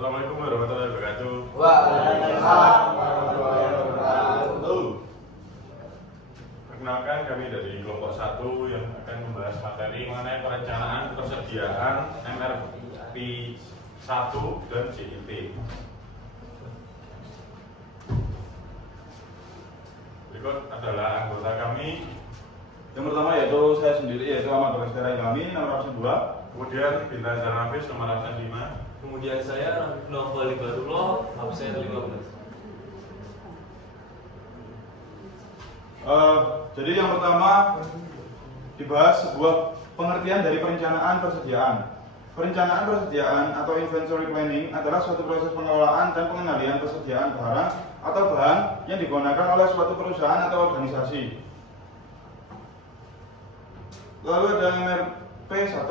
Assalamualaikum warahmatullahi wabarakatuh. Waalaikumsalam warahmatullahi wabarakatuh. Perkenalkan, kami dari kelompok 1 yang akan membahas materi mengenai perencanaan persediaan MRP 1 dan JIT. Berikut adalah anggota kami. Yang pertama yaitu saya sendiri, yaitu Ahmad Bagastera Ilhami, nomor absen 2. Kemudian Bintang Zanafis, nomor absen 5. Kemudian saya Novel Ibarullah, absen 15. Jadi yang pertama dibahas sebuah pengertian dari perencanaan persediaan. Perencanaan persediaan atau inventory planning adalah suatu proses pengelolaan dan pengendalian persediaan barang atau bahan yang digunakan oleh suatu perusahaan atau organisasi. Lalu ada MRP1.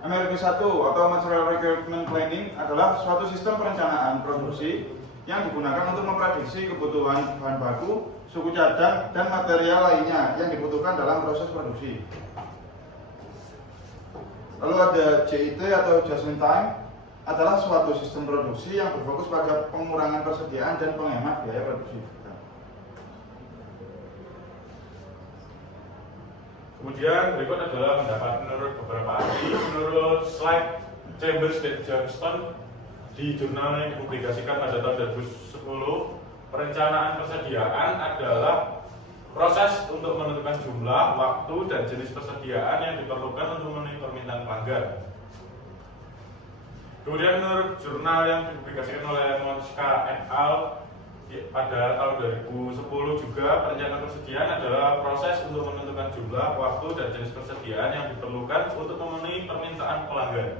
MRP1 atau Material Requirement Planning adalah suatu sistem perencanaan produksi yang digunakan untuk memprediksi kebutuhan bahan baku, suku cadang, dan material lainnya yang dibutuhkan dalam proses produksi. Lalu ada JIT atau Just in Time, adalah suatu sistem produksi yang berfokus pada pengurangan persediaan dan penghemat biaya produksi. Kemudian berikut adalah pendapat menurut beberapa ahli. Menurut slide Chambers dan Johnston di jurnal yang dipublikasikan pada tahun 2010, perencanaan persediaan adalah proses untuk menentukan jumlah, waktu, dan jenis persediaan yang diperlukan untuk memenuhi permintaan pelanggan. Kemudian menurut jurnal yang dipublikasikan oleh Monska et al. Pada tahun 2010 juga, perencanaan persediaan adalah proses untuk menentukan jumlah, waktu, dan jenis persediaan yang diperlukan untuk memenuhi permintaan pelanggan.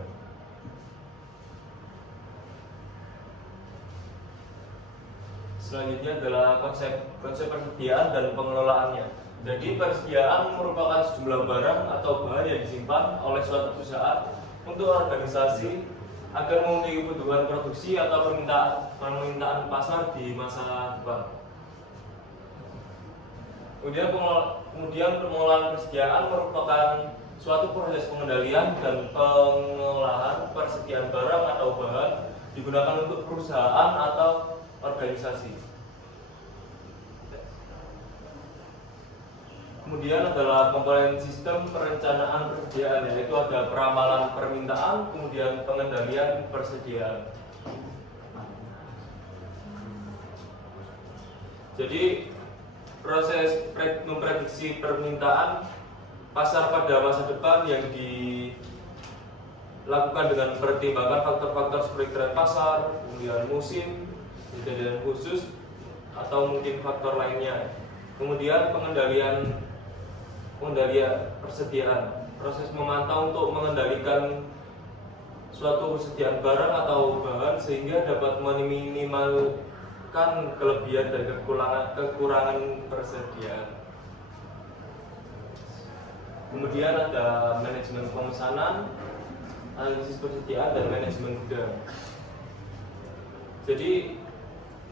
Selanjutnya adalah konsep persediaan dan pengelolaannya. Jadi persediaan merupakan sejumlah barang atau bahan yang disimpan oleh suatu perusahaan untuk organisasi agar memenuhi kebutuhan produksi atau permintaan pasar di masa depan. Kemudian pengelolaan persediaan merupakan suatu proses pengendalian dan pengolahan persediaan barang atau bahan digunakan untuk perusahaan atau organisasi. Kemudian adalah komponen sistem perencanaan persediaan, yaitu ada peramalan permintaan, kemudian pengendalian persediaan. Jadi proses memprediksi permintaan pasar pada masa depan yang dilakukan dengan pertimbangan faktor-faktor seperti tren pasar, kemudian musim, kejadian khusus, atau mungkin faktor lainnya. Kemudian pengendalian persediaan, proses memantau untuk mengendalikan suatu persediaan barang atau bahan sehingga dapat meminimalkan kelebihan dan kekurangan persediaan. Kemudian ada manajemen pemesanan, analisis persediaan, dan manajemen gudang. Jadi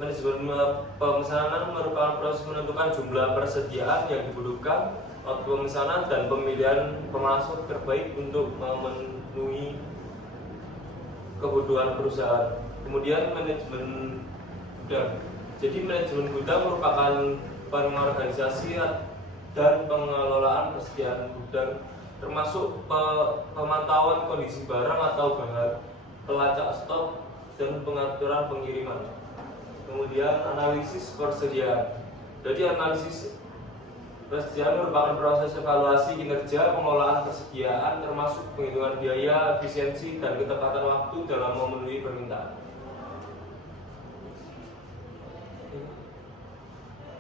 manajemen pemesanan merupakan proses menentukan jumlah persediaan yang dibutuhkan, waktu pemesanan, dan pemilihan pemasok terbaik untuk memenuhi kebutuhan perusahaan. Kemudian manajemen gudang. Jadi manajemen gudang merupakan pengorganisasi dan pengelolaan persediaan gudang, termasuk pemantauan kondisi barang atau bahan, pelacak stok, dan pengaturan pengiriman. Kemudian analisis persediaan. Jadi analisis persediaan merupakan proses evaluasi kinerja pengelolaan persediaan, termasuk penghitungan biaya, efisiensi, dan ketepatan waktu dalam memenuhi permintaan.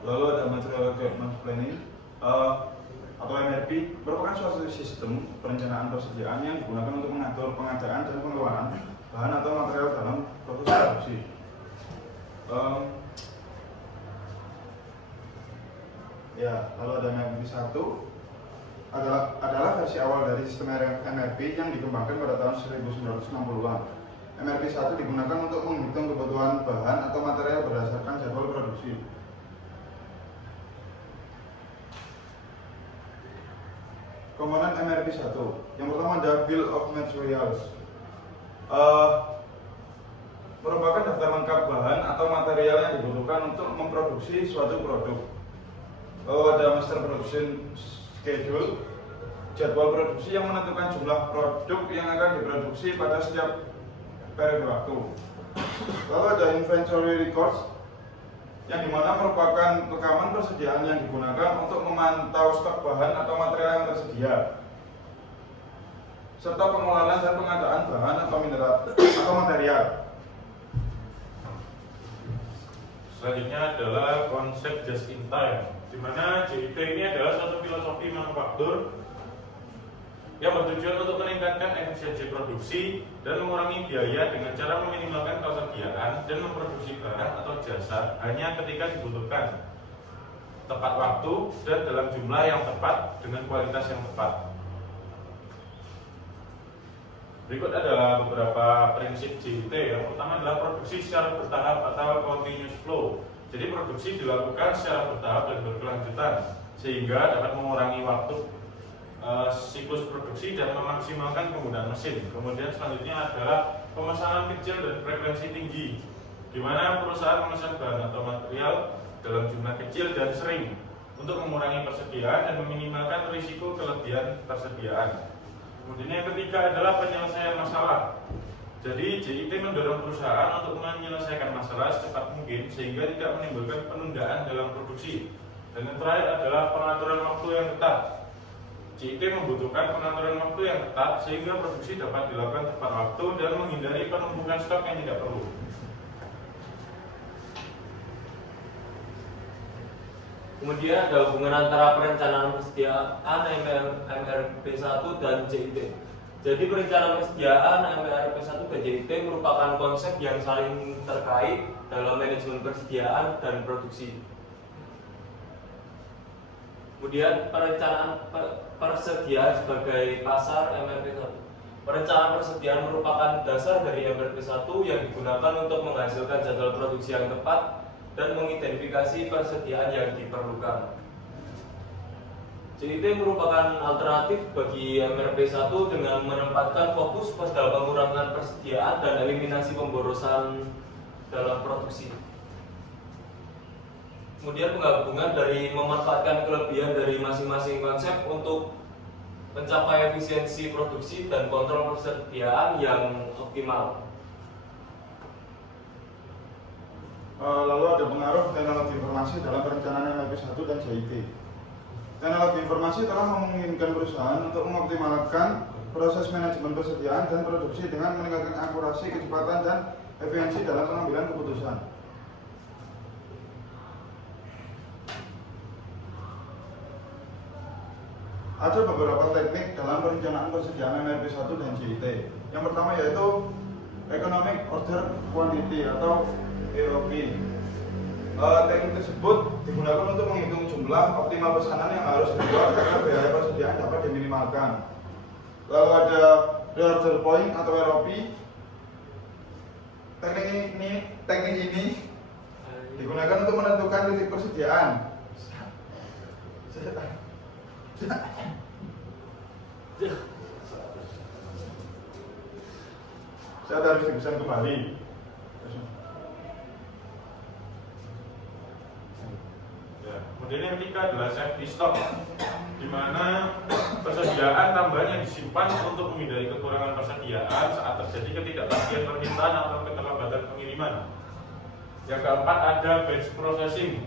Lalu ada Material Requirement Planning atau MRP, merupakan suatu sistem perencanaan persediaan yang digunakan untuk mengatur pengadaan dan pengeluaran bahan atau material dalam proses produksi. Lalu ada MRP1 adalah versi awal dari sistem MRP yang dikembangkan pada tahun 1960-an. MRP1 digunakan untuk menghitung kebutuhan bahan atau material berdasarkan jadwal produksi. Komponen MRP1, yang pertama ada Bill of Materials. merupakan daftar lengkap bahan atau material yang dibutuhkan untuk memproduksi suatu produk. Lalu ada master production schedule, jadwal produksi yang menentukan jumlah produk yang akan diproduksi pada setiap periode waktu. Lalu ada inventory records, yang dimana merupakan rekaman persediaan yang digunakan untuk memantau stok bahan atau material yang tersedia, serta pengelolaan dan pengadaan bahan atau mineral atau material. Selanjutnya adalah konsep just in time, di mana JIT ini adalah suatu filosofi manufaktur yang bertujuan untuk meningkatkan efisiensi produksi dan mengurangi biaya dengan cara meminimalkan ketersediaan dan memproduksi barang atau jasa hanya ketika dibutuhkan, tepat waktu, dan dalam jumlah yang tepat dengan kualitas yang tepat. Berikut adalah beberapa prinsip JIT. Yang pertama adalah produksi secara bertahap atau continuous flow. Jadi produksi dilakukan secara bertahap dan berkelanjutan sehingga dapat mengurangi waktu siklus produksi dan memaksimalkan penggunaan mesin. Kemudian selanjutnya adalah pemesanan kecil dan frekuensi tinggi, di mana perusahaan memesan bahan atau material dalam jumlah kecil dan sering untuk mengurangi persediaan dan meminimalkan risiko kelebihan persediaan. Kemudian yang ketiga adalah penyelesaian masalah. Jadi JIT mendorong perusahaan untuk menyelesaikan masalah secepat mungkin sehingga tidak menimbulkan penundaan dalam produksi. Dan yang terakhir adalah pengaturan waktu yang ketat. JIT membutuhkan pengaturan waktu yang ketat sehingga produksi dapat dilakukan tepat waktu dan menghindari penumpukan stok yang tidak perlu. Kemudian ada hubungan antara perencanaan persediaan MRP 1 dan JIT. Jadi perencanaan persediaan MRP 1 dan JIT merupakan konsep yang saling terkait dalam manajemen persediaan dan produksi. Kemudian perencanaan persediaan sebagai pasar MRP 1. Perencanaan persediaan merupakan dasar dari MRP 1 yang digunakan untuk menghasilkan jadwal produksi yang tepat dan mengidentifikasi persediaan yang diperlukan. JIT merupakan alternatif bagi MRP 1 dengan menempatkan fokus pada pengurangan persediaan dan eliminasi pemborosan dalam produksi. Kemudian penggabungan dari memanfaatkan kelebihan dari masing-masing konsep untuk mencapai efisiensi produksi dan kontrol persediaan yang optimal. Lalu ada pengaruh teknologi informasi dalam perencanaan MRP 1 dan JIT. Teknologi informasi telah memungkinkan perusahaan untuk mengoptimalkan proses manajemen persediaan dan produksi dengan meningkatkan akurasi, kecepatan, dan efisiensi dalam pengambilan keputusan. Ada beberapa teknik dalam perencanaan persediaan MRP 1 dan JIT. Yang pertama yaitu Economic Order Quantity atau EOQ. Teknik tersebut digunakan untuk menghitung jumlah optimal pesanan yang harus dibuat agar biaya persediaan dapat diminimalkan. Lalu ada Reorder Point atau ROP. Teknik ini digunakan untuk menentukan titik persediaan. Saya harus dipesan kembali. Ya, kemudian yang ketiga adalah safety stock, di mana persediaan tambahan yang disimpan untuk menghindari kekurangan persediaan saat terjadi ketidakpastian permintaan atau keterlambatan pengiriman. Yang keempat ada batch processing,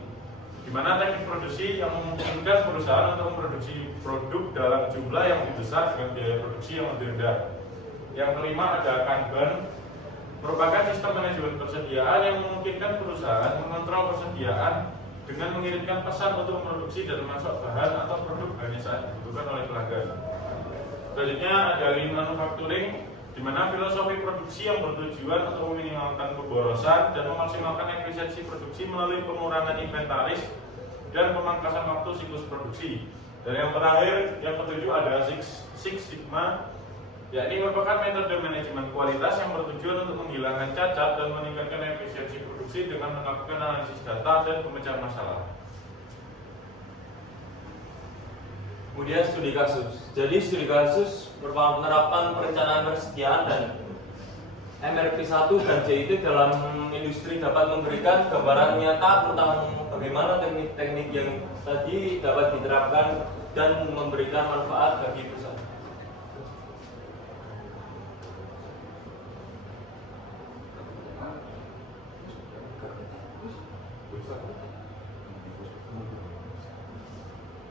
di mana teknik produksi yang memungkinkan perusahaan untuk memproduksi produk dalam jumlah yang lebih besar dengan biaya produksi yang lebih rendah. Yang kelima ada Kanban, merupakan sistem manajemen persediaan yang memungkinkan perusahaan mengontrol persediaan dengan mengirimkan pesan untuk memproduksi dan memasok bahan atau produk hanya saat dibutuhkan oleh pelanggan. Selanjutnya ada Lean Manufacturing, di mana filosofi produksi yang bertujuan untuk meminimalkan pemborosan dan memaksimalkan efisiensi produksi melalui pengurangan inventaris dan pemangkasan waktu siklus produksi. Dan yang terakhir, yang ketujuh ada Six Sigma, yakni merupakan metode manajemen kualitas yang bertujuan untuk menghilangkan cacat dan meningkatkan efisiensi produksi dengan melakukan analisis data dan pemecahan masalah. Kemudian studi kasus. Jadi studi kasus merupakan penerapan perencanaan persediaan dan MRP1 dan JIT dalam industri dapat memberikan gambaran nyata tentang bagaimana teknik-teknik yang tadi dapat diterapkan dan memberikan manfaat bagi perusahaan.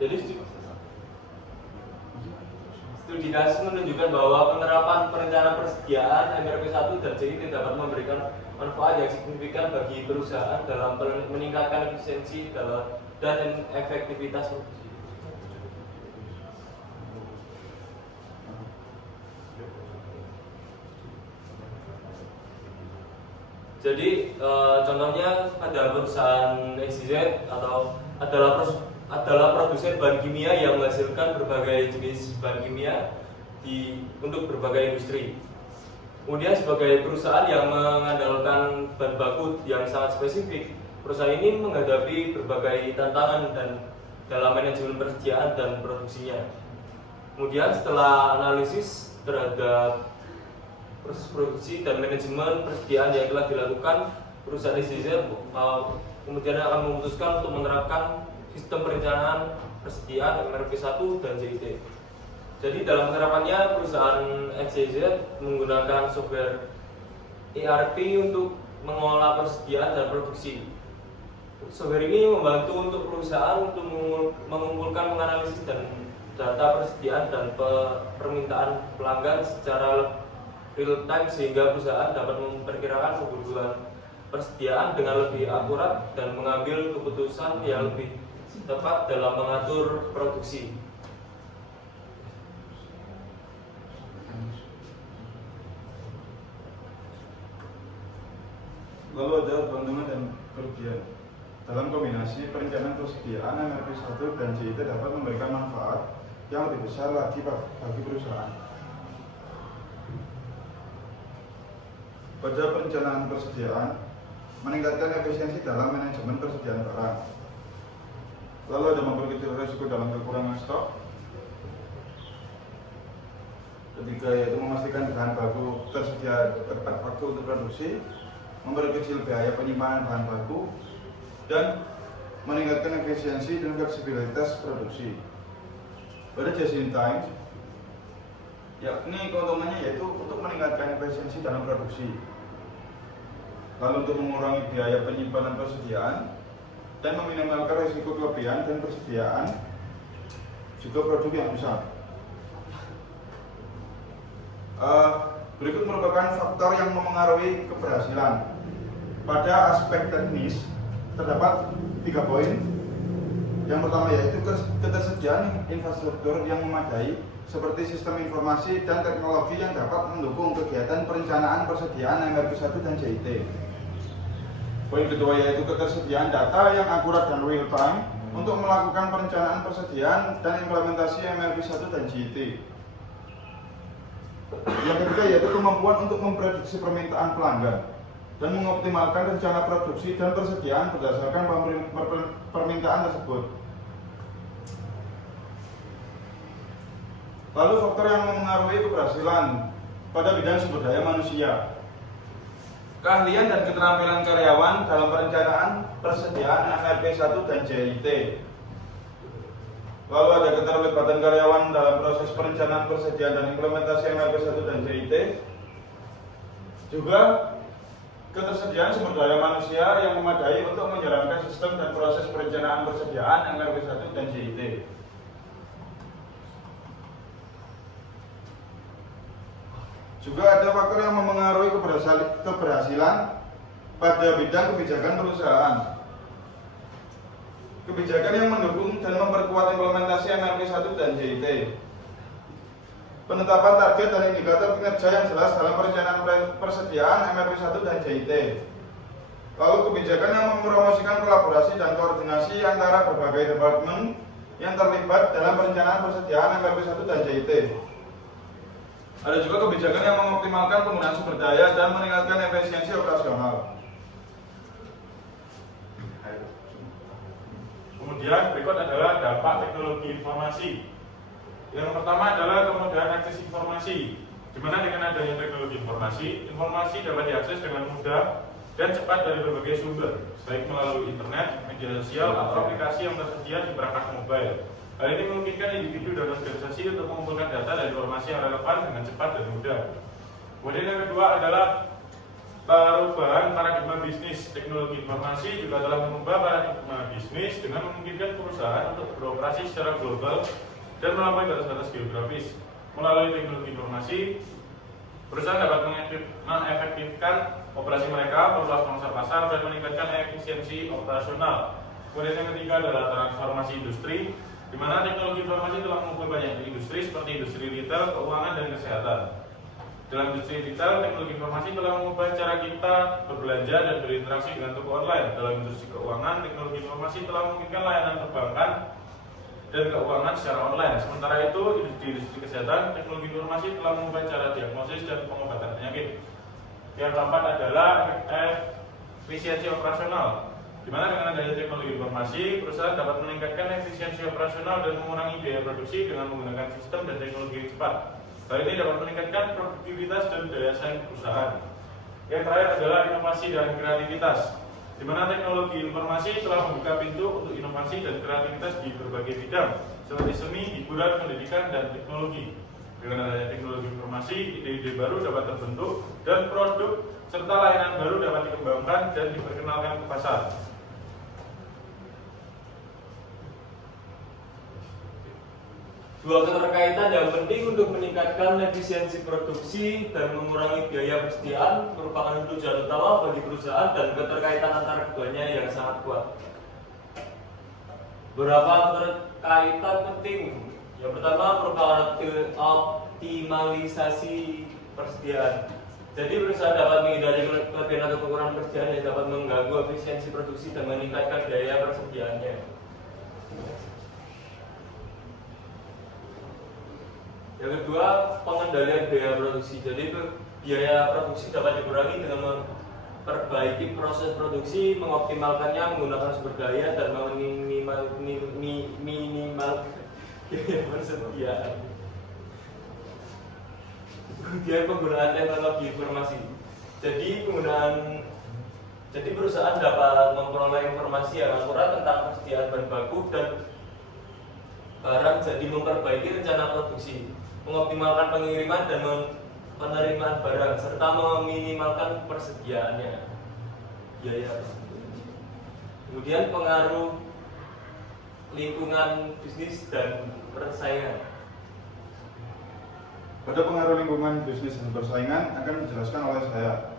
Jadi studi kasus menunjukkan bahwa penerapan perencanaan persediaan MRP1 dan JIT dapat memberikan manfaat yang signifikan bagi perusahaan dalam meningkatkan efisiensi dan efektivitas produksi. Jadi contohnya pada perusahaan XYZ adalah produsen bahan kimia yang menghasilkan berbagai jenis bahan kimia untuk berbagai industri. Kemudian sebagai perusahaan yang mengandalkan bahan baku yang sangat spesifik, perusahaan ini menghadapi berbagai tantangan dan dalam manajemen persediaan dan produksinya. Kemudian setelah analisis terhadap proses produksi dan manajemen persediaan yang telah dilakukan, perusahaan XYZ kemudian akan memutuskan untuk menerapkan sistem perencanaan persediaan MRP1 dan JIT. Jadi dalam penerapannya perusahaan XYZ menggunakan software ERP untuk mengolah persediaan dan produksi. Software ini membantu untuk perusahaan untuk mengumpulkan, menganalisis dan data persediaan dan permintaan pelanggan secara real time sehingga perusahaan dapat memperkirakan kebutuhan persediaan dengan lebih akurat dan mengambil keputusan yang lebih tepat dalam mengatur produksi. Lalu ada keuntungan dan kerugian. Dalam kombinasi perencanaan persediaan MRP1 dan JIT dapat memberikan manfaat yang lebih besar lagi bagi perusahaan. Pada perencanaan persediaan, meningkatkan efisiensi dalam manajemen persediaan barang. Lalu ada memperkecil risiko dalam kekurangan stok. Ketiga yaitu memastikan bahan baku tersedia tepat waktu untuk produksi, memperkecil biaya penyimpanan bahan baku, dan meningkatkan efisiensi dan fleksibilitas produksi. Pada just in time, yakni keuntungannya yaitu untuk meningkatkan efisiensi dalam produksi, lalu untuk mengurangi biaya penyimpanan persediaan, dan meminimalkan risiko kelebihan dan persediaan juga produk yang besar. Berikut merupakan faktor yang memengaruhi keberhasilan. Pada aspek teknis terdapat 3 poin. Yang pertama yaitu ketersediaan infrastruktur yang memadai seperti sistem informasi dan teknologi yang dapat mendukung kegiatan perencanaan persediaan MRP1 dan JIT. Poin kedua yaitu ketersediaan data yang akurat dan real time untuk melakukan perencanaan persediaan dan implementasi MRP1 dan JIT. Yang ketiga yaitu kemampuan untuk memprediksi permintaan pelanggan dan mengoptimalkan rencana produksi dan persediaan berdasarkan permintaan tersebut. Lalu faktor yang memengaruhi keberhasilan pada bidang sumber daya manusia. Keahlian dan keterampilan karyawan dalam perencanaan persediaan MRP1 dan JIT. Lalu ada keterlibatan karyawan dalam proses perencanaan persediaan dan implementasi MRP1 dan JIT. Juga ketersediaan sumber daya manusia yang memadai untuk menjalankan sistem dan proses perencanaan persediaan MRP1 dan JIT. Juga ada faktor yang memengaruhi keberhasilan pada bidang kebijakan perusahaan. Kebijakan yang mendukung dan memperkuat implementasi MRP1 dan JIT. Penetapan target dan indikator kinerja yang jelas dalam perencanaan persediaan MRP1 dan JIT. Lalu kebijakan yang mempromosikan kolaborasi dan koordinasi antara berbagai departemen yang terlibat dalam perencanaan persediaan MRP1 dan JIT. Ada juga kebijakan yang mengoptimalkan penggunaan sumber daya dan meningkatkan efisiensi operasional. Kemudian berikut adalah dampak teknologi informasi. Yang pertama adalah kemudahan akses informasi. di mana dengan adanya teknologi informasi dapat diakses dengan mudah dan cepat dari berbagai sumber, baik melalui internet, media sosial, atau aplikasi yang tersedia di perangkat mobile. Hal ini memungkinkan individu dan organisasi untuk mengumpulkan data dan informasi yang relevan dengan cepat dan mudah. Kemudian yang kedua adalah perubahan paradigma bisnis. Teknologi informasi juga telah mengubah paradigma bisnis dengan memungkinkan perusahaan untuk beroperasi secara global dan melampaui batas-batas geografis. Melalui teknologi informasi, perusahaan dapat mengefektifkan operasi mereka, memperluas pangsa pasar, dan meningkatkan efisiensi operasional. Kemudian yang ketiga adalah transformasi industri, di mana teknologi informasi telah mengubah banyak industri seperti industri retail, keuangan, dan kesehatan. Dalam industri retail, teknologi informasi telah mengubah cara kita berbelanja dan berinteraksi dengan toko online. Dalam industri keuangan, teknologi informasi telah memungkinkan layanan perbankan dan keuangan secara online. Sementara itu, di industri kesehatan, teknologi informasi telah mengubah cara diagnosis dan pengobatan penyakit. Yang keempat adalah efisiensi operasional, di mana dengan adanya teknologi informasi, perusahaan dapat meningkatkan efisiensi operasional dan mengurangi biaya produksi dengan menggunakan sistem dan teknologi yang cepat. Hal ini dapat meningkatkan produktivitas dan daya saing perusahaan. Yang terakhir adalah inovasi dan kreativitas, di mana teknologi informasi telah membuka pintu untuk inovasi dan kreativitas di berbagai bidang, seperti seni, hiburan, pendidikan, dan teknologi. Dengan adanya teknologi informasi, ide-ide baru dapat terbentuk, dan produk serta layanan baru dapat dikembangkan dan diperkenalkan ke pasar. Dua keterkaitan yang penting untuk meningkatkan efisiensi produksi dan mengurangi biaya persediaan merupakan tujuan utama bagi perusahaan, dan keterkaitan antara keduanya yang sangat kuat. Beberapa keterkaitan penting. Yang pertama merupakan optimalisasi persediaan. Jadi perusahaan dapat menghindari kelebihan atau kekurangan persediaan yang dapat mengganggu efisiensi produksi dan meningkatkan biaya persediaannya. Yang kedua, pengendalian biaya produksi. Jadi biaya produksi dapat dikurangi dengan memperbaiki proses produksi, mengoptimalkannya menggunakan sumber daya, dan minimal biaya persediaan. Kemudian penggunaan teknologi informasi. Jadi perusahaan dapat memperoleh informasi yang akurat tentang persediaan bahan baku dan barang, jadi memperbaiki rencana produksi, mengoptimalkan pengiriman dan penerimaan barang, serta meminimalkan persediaannya. Biaya. Kemudian pengaruh lingkungan bisnis dan persaingan. Pada pengaruh lingkungan bisnis dan persaingan akan dijelaskan oleh saya.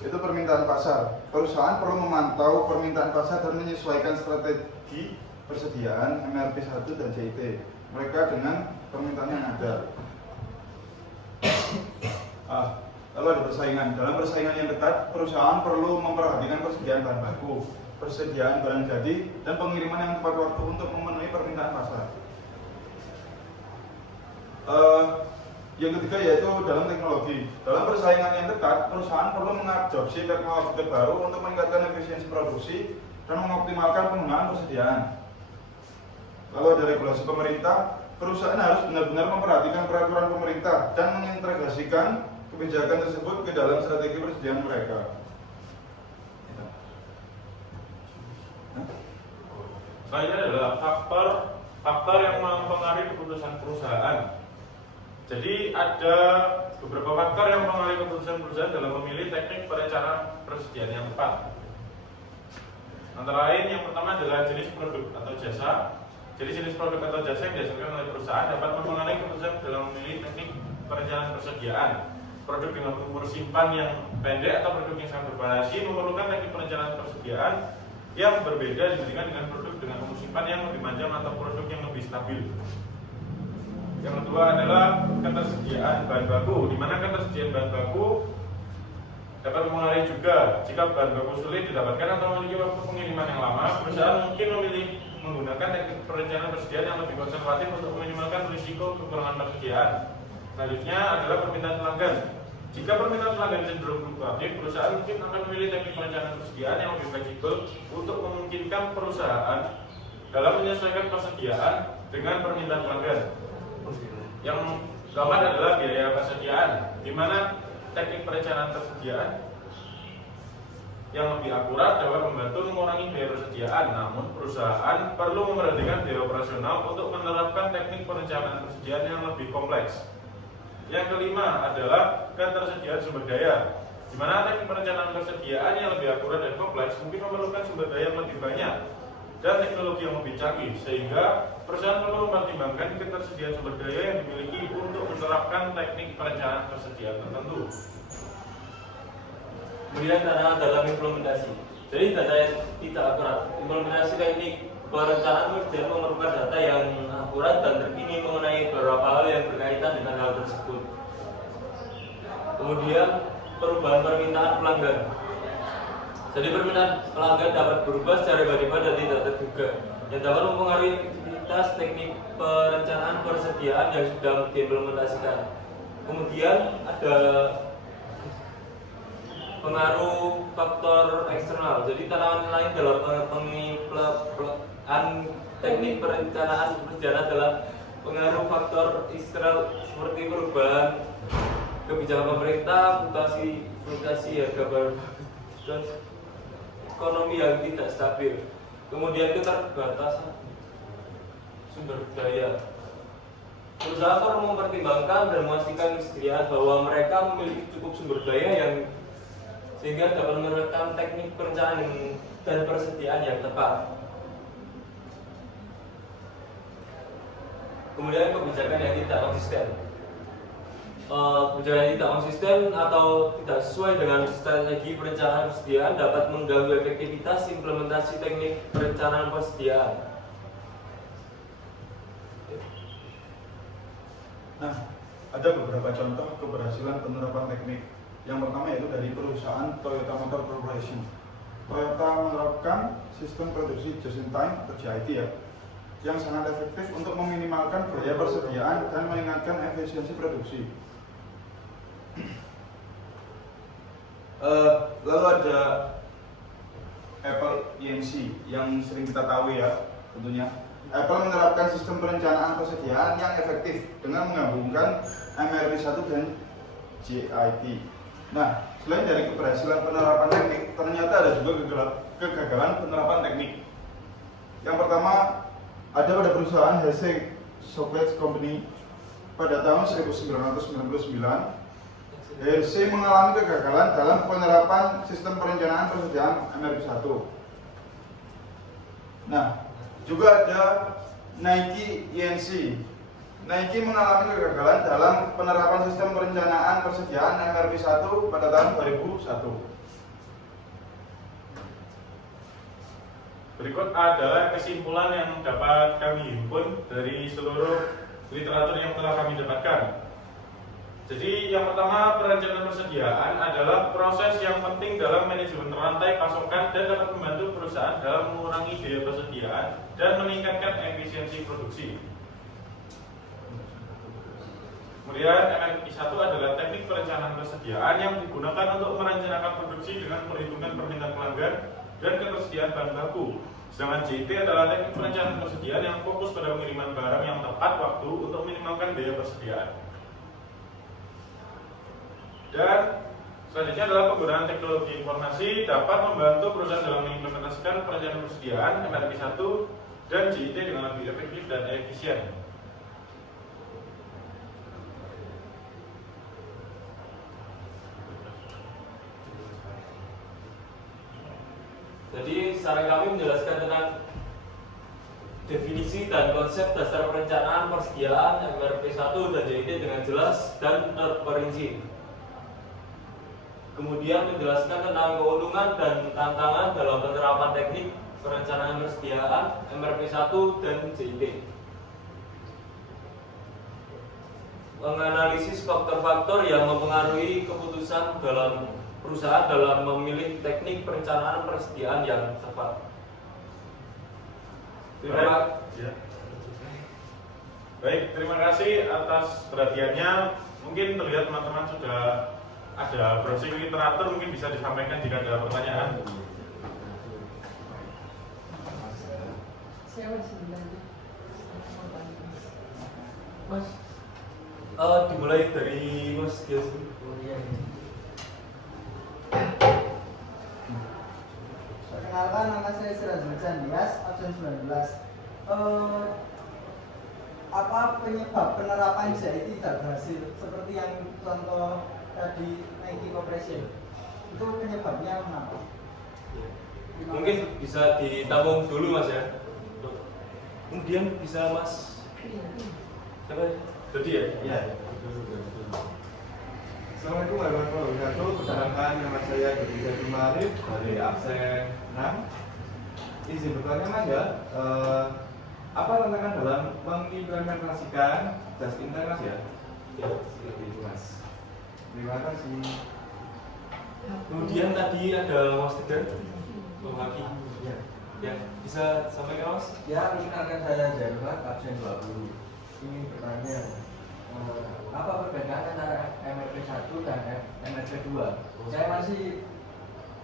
Itu permintaan pasar. Perusahaan perlu memantau permintaan pasar dan menyesuaikan strategi persediaan MRP 1 dan CIT mereka dengan permintaan yang ada. Lalu ada persaingan. Dalam persaingan yang ketat, perusahaan perlu memperhatikan persediaan bahan baku, persediaan barang jadi, dan pengiriman yang tepat waktu untuk memenuhi permintaan pasar. Yang ketiga yaitu dalam teknologi. Dalam persaingan yang ketat, perusahaan perlu mengadopsi teknologi terbaru untuk meningkatkan efisiensi produksi dan mengoptimalkan penggunaan persediaan. Lalu ada regulasi pemerintah. Perusahaan harus benar-benar memperhatikan peraturan pemerintah dan mengintegrasikan kebijakan tersebut ke dalam strategi persediaan mereka. Selanjutnya adalah faktor yang mempengaruhi keputusan perusahaan. Jadi ada beberapa faktor yang mempengaruhi keputusan perusahaan dalam memilih teknik perencanaan persediaan yang tepat. Antara lain yang pertama adalah jenis produk atau jasa. Jadi jenis produk atau jasa yang dihasilkan oleh perusahaan dapat mempengaruhi keputusan dalam memilih teknik perencanaan persediaan. Produk dengan umur simpan yang pendek atau produk yang sangat bervariasi memerlukan teknik perencanaan persediaan yang berbeda dibandingkan dengan produk dengan umur simpan yang lebih panjang atau produk yang lebih stabil. Yang kedua adalah ketersediaan bahan baku, di mana ketersediaan bahan baku dapat mempengaruhi juga. Jika bahan baku sulit didapatkan atau memiliki waktu pengiriman yang lama, perusahaan mungkin memilih menggunakan teknik perencanaan persediaan yang lebih konservatif untuk meminimalkan risiko kekurangan persediaan. Selanjutnya adalah permintaan pelanggan. Jika permintaan pelanggan cenderung fluktuatif, perusahaan mungkin akan memilih teknik perencanaan persediaan yang lebih fleksibel untuk memungkinkan perusahaan dalam menyesuaikan persediaan dengan permintaan pelanggan. Yang Keempat adalah biaya persediaan, di mana teknik perencanaan persediaan yang lebih akurat dapat membantu mengurangi biaya persediaan, namun perusahaan perlu memperhatikan biaya operasional untuk menerapkan teknik perencanaan persediaan yang lebih kompleks. Yang kelima adalah ketersediaan sumber daya, di mana teknik perencanaan persediaan yang lebih akurat dan kompleks mungkin memerlukan sumber daya yang lebih banyak dan teknologi yang lebih canggih, sehingga perusahaan perlu mempertimbangkan ketersediaan sumber daya yang dimiliki untuk menerapkan teknik perencanaan persediaan tertentu. Kemudian data dalam implementasi. Jadi data yang tidak akurat. Implementasi teknik perencanaan persediaan memerlukan data yang akurat dan terkini mengenai beberapa hal yang berkaitan dengan hal tersebut. Kemudian perubahan permintaan pelanggan. Jadi permintaan pelanggan dapat berubah secara tiba-tiba dan tidak terduga, yang dapat mempengaruhi aktivitas teknik perencanaan persediaan yang sudah diimplementasikan. Kemudian ada pengaruh faktor eksternal. Jadi tantangan lain dalam pengelolaan teknik perencanaan persediaan adalah pengaruh faktor eksternal seperti perubahan kebijakan pemerintah, fluktuasi harga bahan dan ekonomi yang tidak stabil. Kemudian keterbatasan sumber daya. Perusahaan perlu mempertimbangkan dan memastikan kesediaan bahwa mereka memiliki cukup sumber daya yang sehingga dapat menerapkan teknik perencanaan dan persediaan yang tepat. Kemudian kebijakan yang tidak konsisten. Kebijakan yang tidak konsisten atau tidak sesuai dengan strategi perencanaan persediaan dapat mengganggu efektivitas implementasi teknik perencanaan persediaan. Nah, ada beberapa contoh keberhasilan penerapan teknik. Yang pertama yaitu dari perusahaan Toyota Motor Corporation. Toyota menerapkan sistem produksi just in time atau JIT ya, yang sangat efektif untuk meminimalkan biaya persediaan dan meningkatkan efisiensi produksi. Lalu ada Apple Inc. yang sering kita tahu ya, tentunya. Apple menerapkan sistem perencanaan persediaan yang efektif dengan menggabungkan MRP1 dan JIT. Nah, selain dari keberhasilan penerapan teknik, ternyata ada juga kegagalan penerapan teknik. Yang pertama, ada pada perusahaan Hesse Chocolate Company pada tahun 1999. Hershey mengalami kegagalan dalam penerapan sistem perencanaan persediaan MRP1. Nah, juga ada Nike Inc. Nike mengalami kegagalan dalam penerapan sistem perencanaan persediaan MRP1 pada tahun 2001. Berikut adalah kesimpulan yang dapat kami himpun dari seluruh literatur yang telah kami dapatkan. Jadi yang pertama, perencanaan persediaan adalah proses yang penting dalam manajemen rantai pasokan dan dapat membantu perusahaan dalam mengurangi biaya persediaan dan meningkatkan efisiensi produksi. Kemudian MRP1 adalah teknik perencanaan persediaan yang digunakan untuk merencanakan produksi dengan perhitungan permintaan pelanggan dan ketersediaan bahan baku. Sedangkan JIT adalah teknik perencanaan persediaan yang fokus pada pengiriman barang yang tepat waktu untuk meminimalkan biaya persediaan. Dan selanjutnya adalah penggunaan teknologi informasi dapat membantu perusahaan dalam mengimplementasikan perencanaan persediaan MRP1 dan JIT dengan lebih efektif dan efisien. Jadi saran kami menjelaskan tentang definisi dan konsep dasar perencanaan persediaan MRP1 dan JIT dengan jelas dan terperinci. Kemudian menjelaskan tentang keuntungan dan tantangan dalam penerapan teknik perencanaan persediaan MRP1 dan JIT. Menganalisis faktor-faktor yang mempengaruhi keputusan dalam perusahaan dalam memilih teknik perencanaan persediaan yang tepat. Baik, terima kasih atas perhatiannya. Mungkin terlihat teman-teman sudah ada browsing literatur, mungkin bisa disampaikan jika ada pertanyaan. Saya masih belajar. Mas. Dimulai dari Mas Gias. Oh iya. Perkenalkan, nama saya Sirajul Candias, absen 19. Apa penyebab penerapan JIT tidak berhasil? Seperti yang contoh tadi Nike Compression. Itu penyebabnya kenapa? Mungkin bisa ditabung dulu Mas ya. Kemudian bisa Mas siapa? Dodi ya? Iya. Assalamualaikum warahmatullahi wabarakatuh. Perkenalkan, nama saya Dodi Jatuh Marif dari absen 6. Izin bertanya Mas ya, apa tantangan dalam mengimplementasikan just in time Mas ya? Ya. Seperti itu Mas. Terima kasih. Kemudian tadi ada Mas Tegar, Bang Haki. Ya, bisa sampaikan Mas? Ya, perkenalkan saya Jarmat, absen 20. Ingin bertanya, apa perbedaan antara MRP 1 dan MRP 2? Saya masih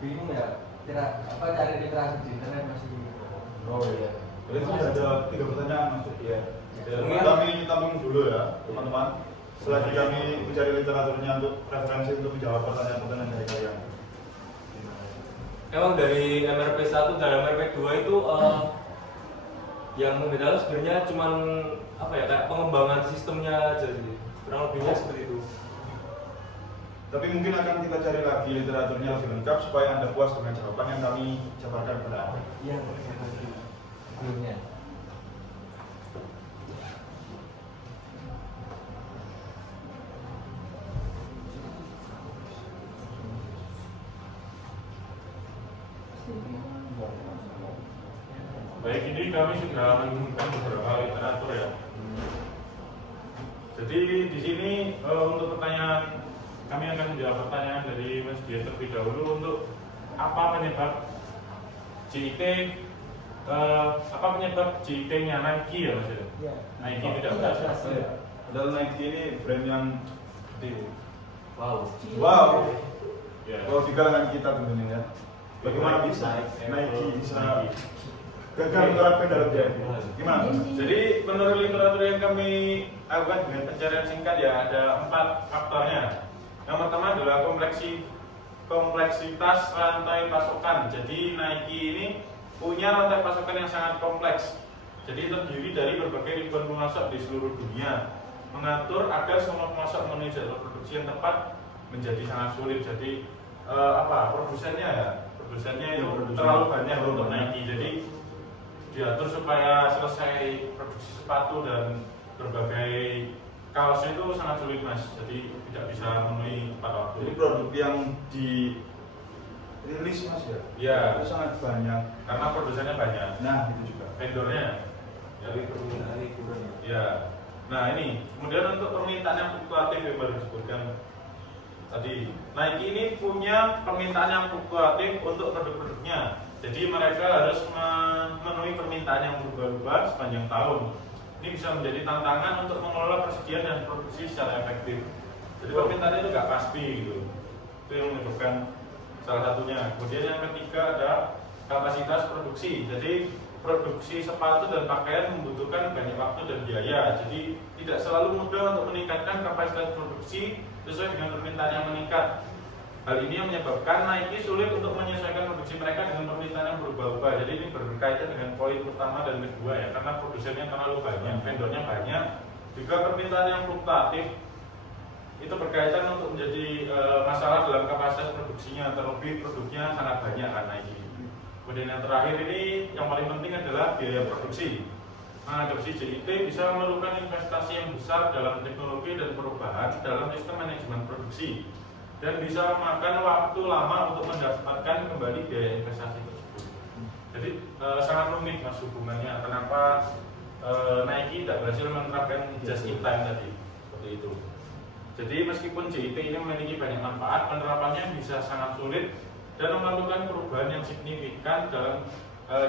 bingung ya, cari literasi di internet masih. Oh iya. Jadi itu ada 3 pertanyaan Mas. Iya. Mungkin- Kami tampung dulu ya, teman-teman. Selagi kami mencari literaturnya untuk referensi untuk menjawab pertanyaan-pertanyaan dari kalian. Emang dari MRP 1 dan MRP 2 itu yang membedakan sebenarnya cuman apa ya, kayak pengembangan sistemnya aja sih. Kurang lebihnya seperti itu. Tapi mungkin akan kita cari lagi literaturnya lebih lengkap supaya Anda puas dengan jawaban yang kami jabarkan kepada Anda. Iya, terima kasih. Sebelumnya. Baik, ini kami sudah menemukan beberapa literatur ya. Jadi di sini untuk pertanyaan, kami akan menjawab pertanyaan dari Mas Dias terlebih dahulu untuk apa penyebab JIT, apa penyebab JIT-nya Nike ya Mas? Iya. Nike tidak berhasil. Padahal Nike ini brand yang gede. Wow. Wow. Ya. Kalau di kalangan kita tentunya ya. Bagaimana bisa Nike bisa gagal menerapkan dalam JIT? Gimana? Jadi menurut literatur yang kami lakukan dengan pencarian singkat ya ada 4 faktornya. Yang pertama adalah kompleksitas rantai pasokan. Jadi Nike ini punya rantai pasokan yang sangat kompleks. Jadi terdiri dari berbagai ribuan pemasok di seluruh dunia. Mengatur agar semua pemasok memenuhi jadwal produksi yang tepat menjadi sangat sulit. Jadi produsennya itu terlalu banyak untuk Nike. Jadi diatur supaya selesai produksi sepatu dan berbagai kaosnya itu sangat sulit Mas. Jadi tidak bisa memenuhi tepat waktu. Jadi produk yang dirilis Mas ya? Ya, Itu sangat banyak. karena produsennya banyak. Nah, itu juga. Vendornya Dari permintaan kurang. ya. Nah ini, kemudian untuk permintaan yang fluktuatif yang baru disebutkan tadi, Nike ini punya permintaan yang fluktuatif untuk produk-produknya. Jadi mereka harus memenuhi permintaan yang berubah-ubah sepanjang tahun. Ini bisa menjadi tantangan untuk mengelola persediaan dan produksi secara efektif. Jadi permintaannya itu nggak pasti gitu. Itu yang menyebabkan salah satunya. Kemudian yang ketiga ada kapasitas produksi. Jadi produksi sepatu dan pakaian membutuhkan banyak waktu dan biaya. Jadi tidak selalu mudah untuk meningkatkan kapasitas produksi sesuai dengan permintaan yang meningkat. Hal ini yang menyebabkan Nike sulit untuk menyesuaikan produksi mereka dengan permintaan yang berubah-ubah. Jadi ini berkaitan dengan poin pertama dan kedua ya, karena produsennya terlalu banyak, vendornya banyak, juga permintaan yang fluktuatif itu berkaitan untuk menjadi masalah dalam kapasitas produksinya, terlebih produknya sangat banyak kan Nike. Kemudian yang terakhir ini yang paling penting adalah biaya produksi. Mengadopsi JIT bisa memerlukan investasi yang besar dalam teknologi dan perubahan dalam sistem manajemen produksi dan bisa memakan waktu lama untuk mendapatkan kembali biaya investasi tersebut. Jadi sangat rumit Mas hubungannya. Kenapa Nike tidak berhasil menerapkan just in time tadi seperti itu. Jadi meskipun JIT ini memiliki banyak manfaat, penerapannya bisa sangat sulit dan memerlukan perubahan yang signifikan dalam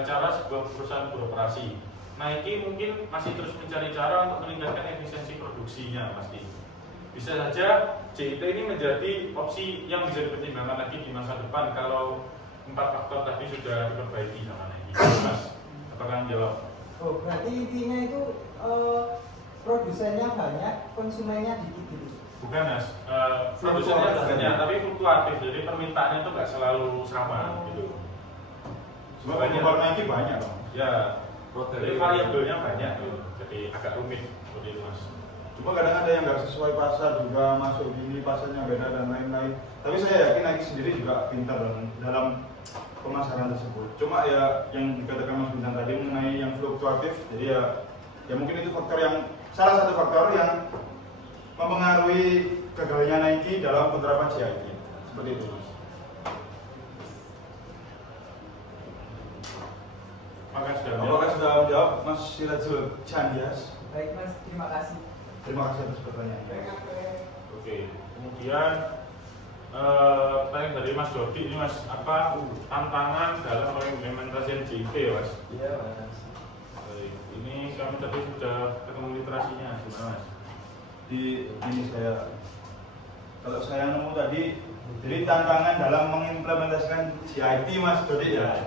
cara sebuah perusahaan beroperasi. Nike mungkin masih terus mencari cara untuk meningkatkan efisiensi produksinya pasti. Bisa saja JIT ini menjadi opsi yang bisa dipertimbangkan lagi di masa depan kalau 4 faktor tadi sudah diperbaiki sama Nike. Mas, apakah menjawab? Oh, berarti intinya itu produsennya banyak, konsumennya dikit gitu. Bukan Mas, produsennya banyak tapi fluktuatif, jadi permintaannya itu nggak selalu sama gitu. Sebab penggemar Nike banyak dong. Ya, jadi variabelnya banyak gitu, jadi agak rumit seperti itu Mas. Cuma kadang ada yang nggak sesuai pasar juga masuk gini, pasarnya beda dan lain-lain. Tapi saya yakin Nike sendiri juga pintar dalam pemasaran tersebut. Cuma ya yang dikatakan Mas Bintang tadi mengenai yang fluktuatif, jadi ya mungkin itu faktor yang salah satu faktor yang mempengaruhi gagalnya Nike dalam penerapan CIT. Seperti itu Mas. Apakah sudah menjawab Mas Sirajul Chandias? Baik Mas, terima kasih. Terima kasih atas pertanyaannya. Oke, kemudian tanya dari Mas Dodi ini Mas, apa tantangan dalam mengimplementasikan JIT ya Mas? Iya Mas. Baik, ini kami tadi sudah ketemu literasinya, gimana Mas? Di ini kalau saya nemu tadi, jadi tantangan dalam mengimplementasikan CIT Mas Dodi ya.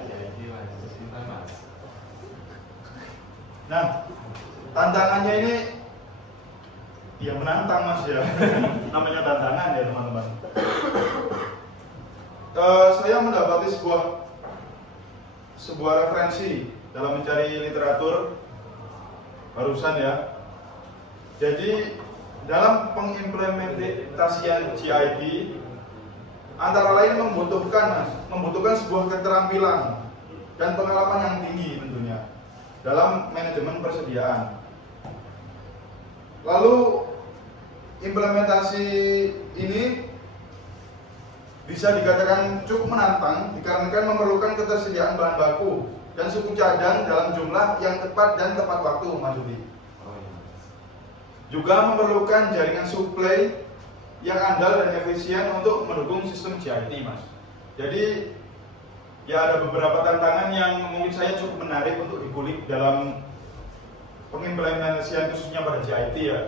Nah, tantangannya ini ya menantang Mas ya. Namanya tantangan ya teman-teman. Saya mendapati sebuah referensi dalam mencari literatur barusan ya. Jadi dalam pengimplementasian CIT antara lain membutuhkan sebuah keterampilan dan pengalaman yang tinggi tentunya dalam manajemen persediaan. Lalu implementasi ini bisa dikatakan cukup menantang dikarenakan memerlukan ketersediaan bahan baku dan suku cadang dalam jumlah yang tepat dan tepat waktu, Mas Budi. Juga memerlukan jaringan suplai yang andal dan efisien untuk mendukung sistem CIT, Mas. Jadi ya ada beberapa tantangan yang mungkin saya cukup menarik untuk dikulik dalam pengimplementasian khususnya pada CIT ya.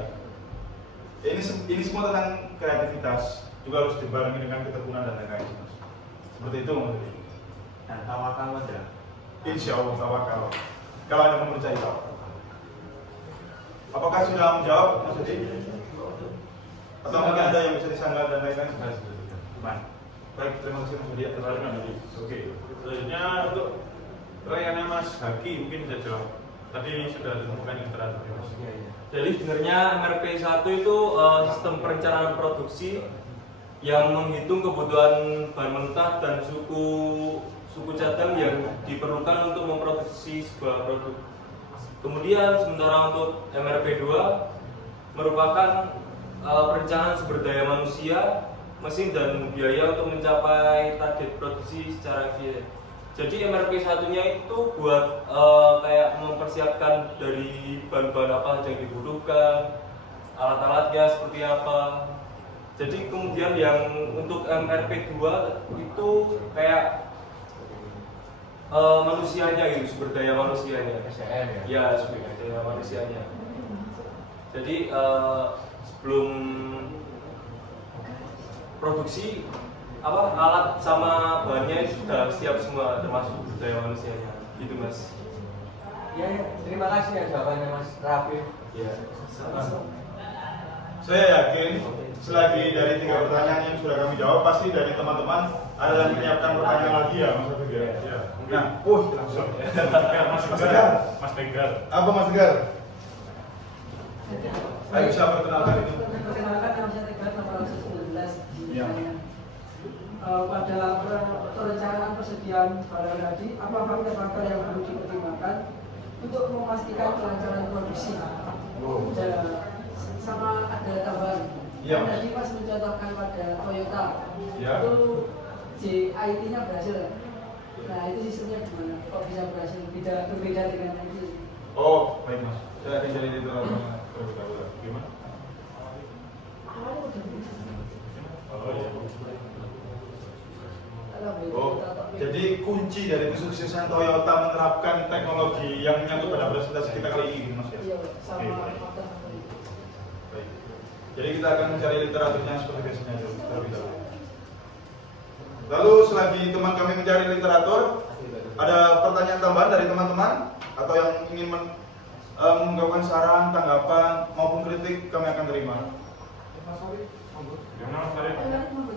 Ini semua tentang kreativitas, juga harus dibarengi dengan ketekunan dan lain-lain. Seperti itu Mas. Nah, tawakal aja. Insya Allah tawakal. Kalau Anda mempercayai tawakal. Apakah sudah menjawab Mas Edi? Atau mungkin ada yang bisa disanggah dan lain-lain? Baik, terima kasih Mas Edi atas pertanyaan. Oke, selanjutnya untuk pertanyaannya Mas Haki mungkin bisa jawab. Tadi sudah ditemukan literatur Mas. Jadi sebenarnya MRP1 itu sistem perencanaan produksi yang menghitung kebutuhan bahan mentah dan suku cadang yang diperlukan untuk memproduksi sebuah produk. Kemudian sementara untuk MRP2 merupakan perencanaan sumber daya manusia, mesin dan biaya untuk mencapai target produksi secara efisien. Jadi MRP satunya itu buat kayak mempersiapkan dari bahan-bahan apa saja yang dibutuhkan, alat-alatnya seperti apa. Jadi kemudian yang untuk MRP2 itu kayak manusianya gitu, sumber daya manusianya. SDM ya? Ya, sumber daya manusianya. Jadi sebelum produksi alat sama bahannya itu sudah siap semua termasuk sumber daya manusianya. Gitu Mas. Ya, terima kasih ya jawabannya Mas Raffi. Ya. Saya yakin selagi dari 3 pertanyaan yang sudah kami jawab, pasti dari teman-teman ada yang menyiapkan pertanyaan lagi ya Mas Raffi ya. Nah, langsung. Mas Tegar. Mas Tegar. Apa Mas Tegar? Ayo bisa perkenalkan itu. Perkenalkan nama saya Tegar, nomor 19 di Iya. pada perencanaan persediaan barang tadi, apa faktor-faktor yang perlu dipertimbangkan untuk memastikan kelancaran produksi? Dan sama ada tambahan. Iya. Tadi Mas mencontohkan pada Toyota, Iya. itu JIT-nya berhasil. Nah itu sistemnya gimana? Kok bisa berhasil? Tidak berbeda dengan ini? Oh, baik Mas. Saya akan jadi literaturnya terlebih dahulu. Gimana? Awalnya udah bisa. Oh iya. Oh, jadi kunci dari kesuksesan Toyota menerapkan teknologi yang menyangkut pada presentasi kita kali ini, Mas ya. Iya, sama Oke, faktor-faktor itu. baik. Jadi kita akan mencari literaturnya seperti biasanya dulu, terlebih dahulu. Lalu selagi teman kami mencari literatur, ada pertanyaan tambahan dari teman-teman atau yang ingin mengungkapkan saran, tanggapan maupun kritik kami akan terima. Gimana Mas Farid?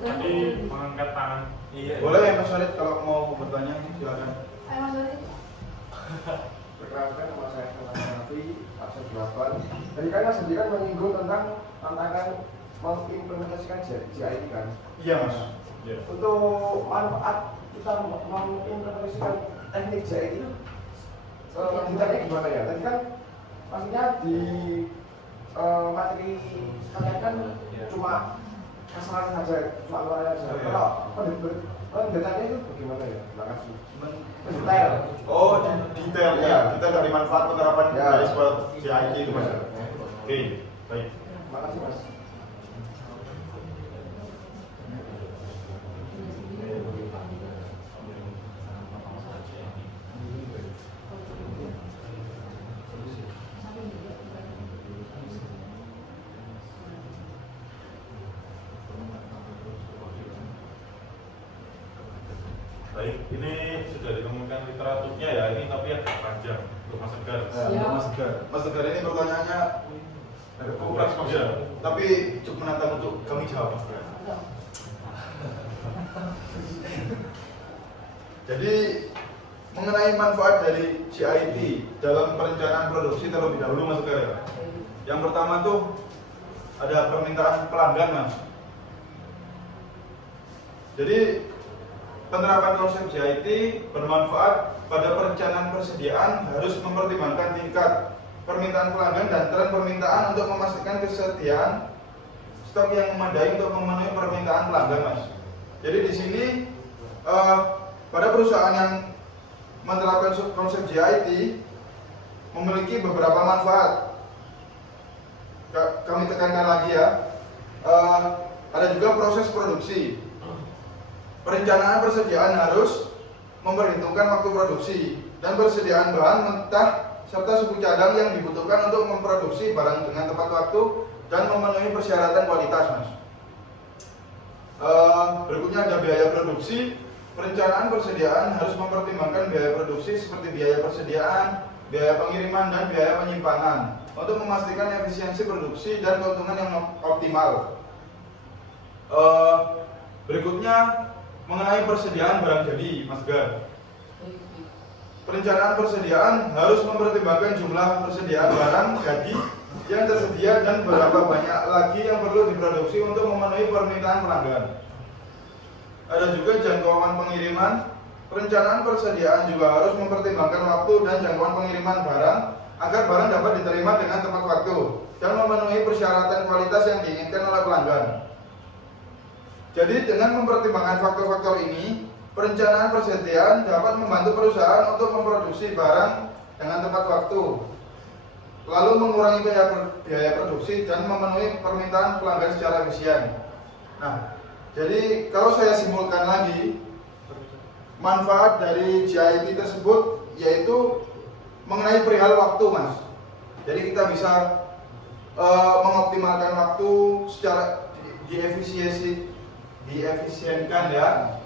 Tadi mengangkat tangan. Iya. Boleh ya Mas Farid kalau mau bertanya silakan. Ayo Mas Dodi. Perkenalkan, nama saya Fernando Nafi, absen 8. Tadi kan Mas Dodi kan menyinggung tentang tantangan mengimplementasikan JIT kan. Iya Mas. Iya. Untuk manfaat kita mengimplementasikan teknik JIT itu detailnya gimana ya? Tadi kan maksudnya di materi kalian kan cuma kasaran saja, cuma luaran saja. Kalau pendetailnya itu bagaimana ya? Terima kasih. Detail. Oh, detail ya. Kita dari manfaat penerapan Ya. dari sebuah CIT itu Mas. Oke, baik. Terima kasih Mas. Baik, ini sudah ditemukan literaturnya ya, ini tapi agak panjang untuk Mas Tegar. Untuk Mas Tegar. Mas Tegar ini pertanyaannya agak kompleks Mas. Iya. Tapi cukup menantang untuk kami jawab Mas Tegar. Jadi mengenai manfaat dari CIT dalam perencanaan produksi terlebih dahulu Mas Tegar. Yang pertama tuh ada permintaan pelanggan Mas. Jadi penerapan konsep JIT bermanfaat pada perencanaan persediaan harus mempertimbangkan tingkat permintaan pelanggan dan tren permintaan untuk memastikan kesediaan stok yang memadai untuk memenuhi permintaan pelanggan, Mas. Jadi di sini pada perusahaan yang menerapkan konsep JIT memiliki beberapa manfaat. Kami tekankan lagi ya. Ada juga proses produksi. Perencanaan persediaan harus memperhitungkan waktu produksi dan persediaan bahan mentah serta suku cadang yang dibutuhkan untuk memproduksi barang dengan tepat waktu dan memenuhi persyaratan kualitas, Mas. Berikutnya ada biaya produksi. Perencanaan persediaan harus mempertimbangkan biaya produksi seperti biaya persediaan, biaya pengiriman, dan biaya penyimpanan untuk memastikan efisiensi produksi dan keuntungan yang optimal. Berikutnya mengenai persediaan barang jadi, Mas Gar. Perencanaan persediaan harus mempertimbangkan jumlah persediaan barang jadi yang tersedia dan berapa banyak lagi yang perlu diproduksi untuk memenuhi permintaan pelanggan. Ada juga jangkauan pengiriman. Perencanaan persediaan juga harus mempertimbangkan waktu dan jangkauan pengiriman barang agar barang dapat diterima dengan tepat waktu dan memenuhi persyaratan kualitas yang diinginkan oleh pelanggan. Jadi dengan mempertimbangkan faktor-faktor ini, perencanaan persediaan dapat membantu perusahaan untuk memproduksi barang dengan tepat waktu, lalu mengurangi biaya produksi dan memenuhi permintaan pelanggan secara efisien. Nah, jadi kalau saya simpulkan lagi, manfaat dari JIT tersebut yaitu mengenai perihal waktu, Mas. Jadi kita bisa mengoptimalkan waktu secara diefisienkan ya,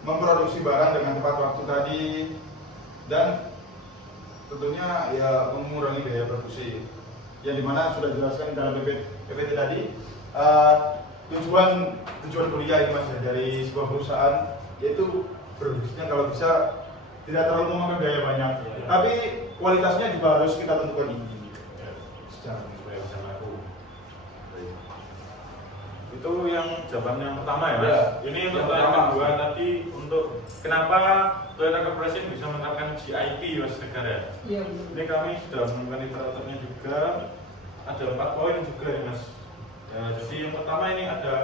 memproduksi barang dengan tepat waktu tadi, dan tentunya ya mengurangi biaya produksi yang dimana sudah dijelaskan dalam PPT tadi. Tujuan kuliah ini Mas dari sebuah perusahaan yaitu produksinya kalau bisa tidak terlalu memakan biaya banyak, tapi kualitasnya juga harus kita tentukan ini secara Supaya bisa laku. Baik. Itu yang jawaban yang pertama ya, Mas. Ya, Ini untuk yang pertanyaan pertama. kedua tadi untuk kenapa Toyota Corporation bisa menerapkan GIT, Mas Tegar ya? Iya betul. Ini kami sudah menemukan literaturnya juga, ada 4 poin juga ya, Mas. Ya, jadi yang pertama ini ada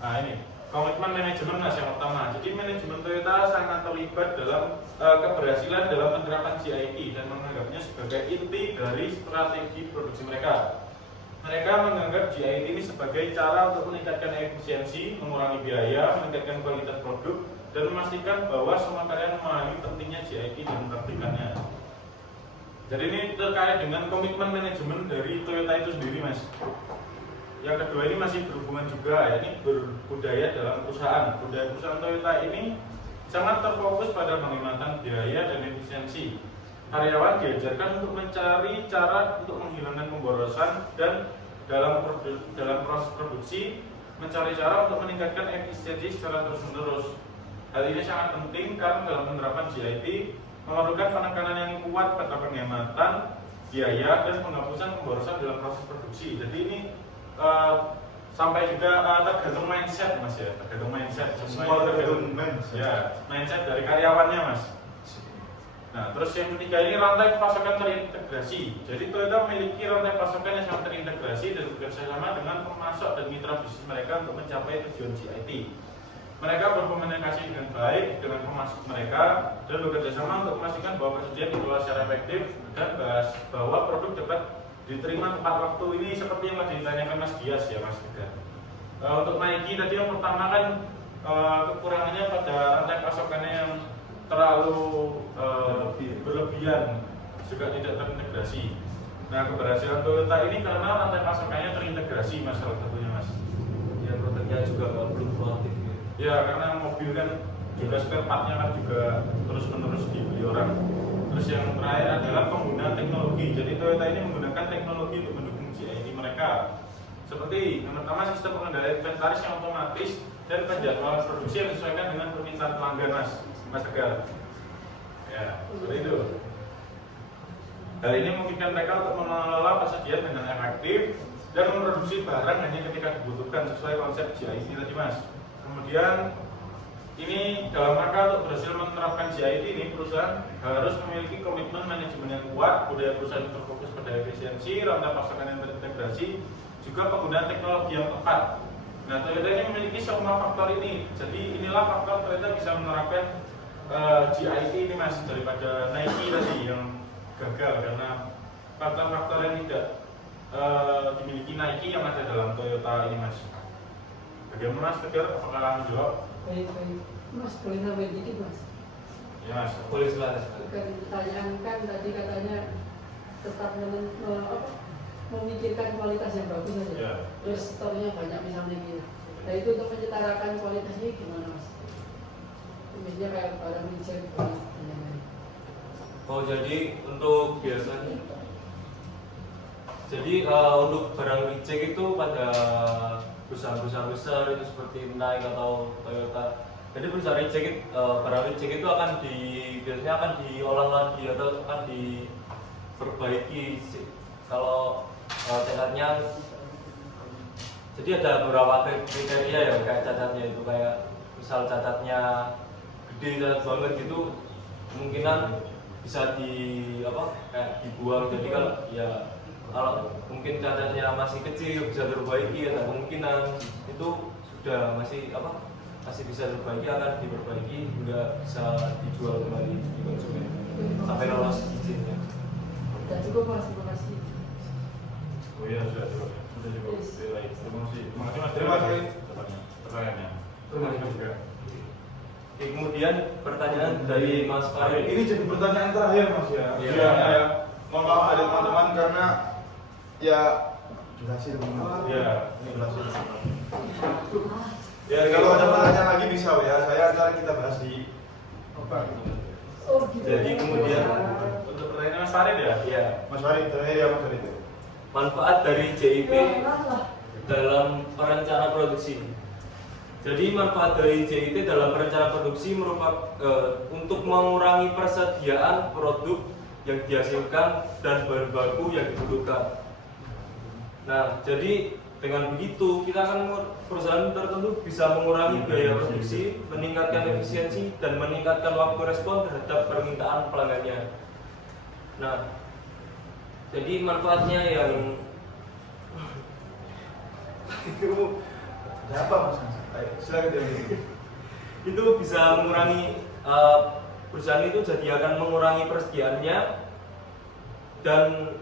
nah ini komitmen manajemen, Mas, yang pertama. Jadi manajemen Toyota sangat terlibat dalam keberhasilan dalam penerapan GIT dan menganggapnya sebagai inti dari strategi produksi mereka. Mereka menganggap GIT ini sebagai cara untuk meningkatkan efisiensi, mengurangi biaya, meningkatkan kualitas produk, dan memastikan bahwa semua karyawan memahami pentingnya GIT dan mempraktikannya. Jadi ini terkait dengan komitmen manajemen dari Toyota itu sendiri, Mas. Yang kedua ini masih berhubungan juga, ya, ini berbudaya dalam perusahaan. Budaya perusahaan Toyota ini sangat terfokus pada penghematan biaya dan efisiensi. Karyawan diajarkan untuk mencari cara untuk menghilangkan pemborosan dan dalam proses produksi mencari cara untuk meningkatkan efisiensi secara terus-menerus. Hal ini sangat penting karena dalam penerapan GIT memerlukan penekanan yang kuat pada penghematan biaya dan penghapusan pemborosan dalam proses produksi. Jadi ini sampai juga tergantung mindset mas ya, tergantung mindset. Semua tergantung mindset. Ya, mindset dari karyawannya mas. Nah, terus yang ketiga ini rantai pasokan terintegrasi. Jadi Toyota memiliki rantai pasokan yang sangat terintegrasi dan bekerja sama dengan pemasok dan mitra bisnis mereka untuk mencapai tujuan GIT. Mereka berkomunikasi dengan baik dengan pemasok mereka dan bekerja sama untuk memastikan bahwa persediaan dikelola secara efektif dan bahwa produk dapat diterima tepat waktu. Ini seperti yang tadi ditanyakan Mas Dias ya Mas Tegar. Untuk Nike tadi yang pertama kan kekurangannya pada rantai pasokannya yang terlalu berlebihan, juga tidak terintegrasi. Nah, keberhasilan Toyota ini karena rantai pasokannya terintegrasi mas, salah satunya mas. Ya produknya juga nggak fluktuatif. Ya, karena mobil kan juga spare partnya kan juga terus-menerus dibeli orang. Terus yang terakhir adalah penggunaan teknologi. Jadi Toyota ini menggunakan teknologi untuk mendukung GIT mereka. Seperti yang pertama sistem pengendalian inventaris yang otomatis dan penjadwalan produksi yang disesuaikan dengan permintaan pelanggan Mas Tegar. Ya, seperti itu. Hal ini memungkinkan mereka untuk mengelola persediaan dengan efektif dan memproduksi barang hanya ketika dibutuhkan sesuai konsep GIT tadi mas. Kemudian ini dalam rangka untuk berhasil menerapkan GIT ini perusahaan harus memiliki komitmen manajemen yang kuat, budaya perusahaan yang terfokus pada efisiensi, rantai pasokan yang terintegrasi, juga penggunaan teknologi yang tepat. Nah, Toyota ini memiliki semua faktor ini. Jadi inilah faktor Toyota bisa menerapkan GIT ini mas, daripada Nike tadi yang gagal karena faktor-faktor yang tidak dimiliki Nike yang ada dalam Toyota ini mas. Bagaimana mas Tegar? Apakah menjawab? Baik. Mas, boleh nambahin dikit mas? Ya mas. Boleh silakan. Pertanyaan kan tadi katanya tetap memikirkan kualitas yang bagus saja. Ya. Terus store-nya banyak misalnya gitu. Nah itu untuk menyetarakan kualitasnya gimana mas? Misalnya kayak barang reject dan lain-lain. Oh jadi untuk biasanya, jadi untuk barang reject itu pada perusahaan-perusahaan besar itu seperti Nike atau Toyota. Jadi perusahaan reject, barang reject itu biasanya akan diolah lagi atau akan diperbaiki. Kalau cacatnya, jadi ada beberapa kriteria ya kayak cacatnya itu kayak misal cacatnya gede cacat banget gitu, kemungkinan bisa kayak dibuang. Jadi kalau mungkin cacatnya masih kecil bisa diperbaiki, ada kemungkinan itu sudah masih bisa diperbaiki, akan diperbaiki hingga bisa dijual kembali di konsumen sampai lolos izinnya. Sudah cukup mas, terima kasih. Oh iya sudah cukup. Yes. Terima kasih mas. Terima kasih. Pertanyaannya. Terima kasih juga. Oke, kemudian pertanyaan dari Mas Farid. Ini jadi pertanyaan terakhir mas ya. Iya. Ya. Mohon maaf dari teman-teman karena ya durasi teman-teman. Iya. Durasi. Ya Kalau ada pertanyaan lagi bisa ya. Saya ntar kita bahas di Oh gitu. Jadi kemudian untuk pertanyaan Mas Farid ya. ya, Mas Farid. Terakhir ya Mas Farid. manfaat dari JIP dalam perencanaan produksi. Jadi manfaat dari JIT dalam perencanaan produksi merupakan untuk mengurangi persediaan produk yang dihasilkan dan bahan baku yang dibutuhkan. Nah, jadi dengan begitu kita akan perusahaan tertentu bisa mengurangi biaya produksi, meningkatkan efisiensi dan meningkatkan waktu respon terhadap permintaan pelanggannya. Nah, jadi manfaatnya yang Siapa mas? Silakan dia. itu bisa mengurangi perusahaan itu jadi akan mengurangi persediaannya dan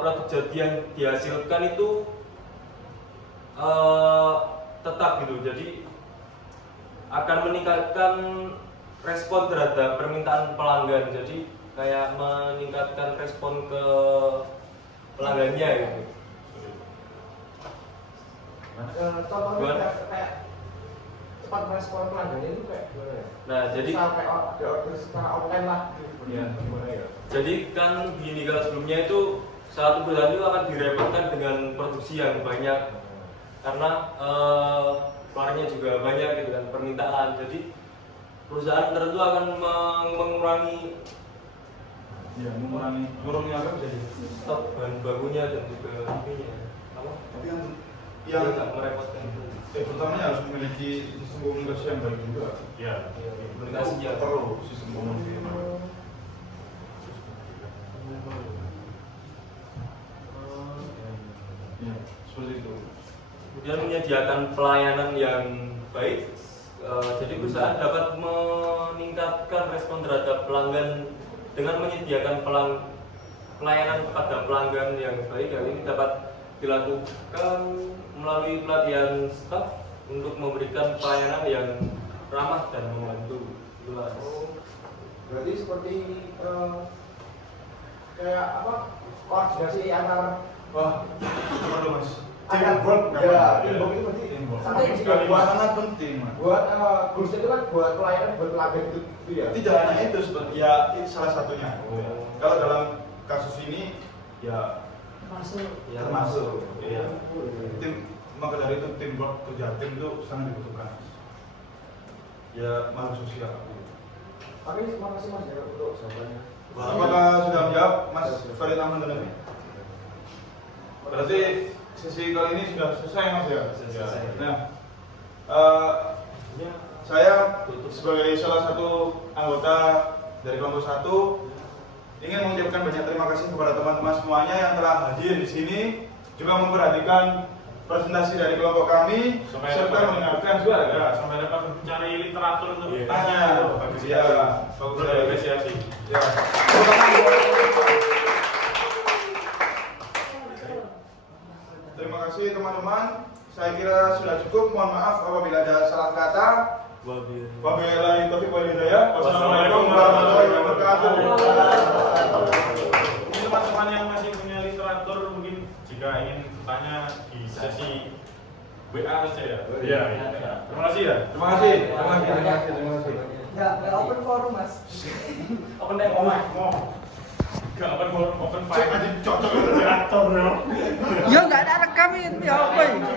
produk jadi yang dihasilkan itu tetap gitu. Jadi akan meningkatkan respon terhadap permintaan pelanggan. Jadi kayak meningkatkan respon ke pelanggannya gitu. Contohnya kayak cepat respon pelanggannya itu kayak gimana ya? Nah, jadi sampai ada order secara online lah gitu. Iya. Gimana ya? Jadi kan gini, kalau sebelumnya itu satu perusahaan itu akan direpotkan dengan produksi yang banyak karena keluarnya juga banyak gitu kan, permintaan. Jadi perusahaan tertentu akan mengurangi mengurangi apa bisa jadi. stok bahan bakunya dan juga ininya apa? Tapi Yang yang nggak merepotkan itu. pertamanya harus memiliki sistem komunikasi yang baik juga. Ya. Komunikasi ya. Perlu sistem komunikasi. Ya, seperti itu. Kemudian menyediakan pelayanan yang baik. Jadi perusahaan dapat meningkatkan respon terhadap pelanggan dengan menyediakan pelayanan kepada pelanggan yang baik. Hal ini dapat dilakukan melalui pelatihan staf untuk memberikan pelayanan yang ramah dan membantu. Jelas. Berarti seperti kayak apa? Koordinasi antar Perlu mas. antar board ya, teamwork itu berarti sampai juga buat Sangat penting mas. buat goals itu kan buat pelayanan buat pelanggan itu ya. Tidak hanya itu, ya itu salah satunya. Kalau dalam kasus ini ya Masuk. Ya, termasuk. Iya. Maka dari itu teamwork kerja tim itu sangat dibutuhkan. Ya makhluk sosial. Tapi makasih mas ya untuk jawabannya. Apakah sudah menjawab Mas Farid Ahmad Danafi? Berarti sesi kali ini sudah selesai Mas ya? Selesai. Nah, saya sebagai salah satu anggota dari kelompok 1 ingin mengucapkan banyak terima kasih kepada teman-teman semuanya yang telah hadir di sini, juga memperhatikan presentasi dari kelompok kami, serta mendengarkan suara. Ya, sampai dapat mencari literatur untuk Iya. bertanya. Bagus Iya. bagus sekali. Apresiasi. Ya. Terima kasih teman-teman. Saya kira sudah cukup. Mohon maaf apabila ada salah kata. Wabillahi taufiq wal hidayah. Wassalamualaikum warahmatullahi wabarakatuh. Ini teman-teman yang masih punya literatur mungkin jika ingin bertanya di sesi WA saja ya. Iya. Terima kasih ya. Terima kasih. Terima kasih. Terima kasih. Terima kasih. Nggak open forum mas. Open deh, mau. Gak open forum, open Cek file. aja cocok. Literatur ya. Ya nggak ada rekam ini, ya apa ini?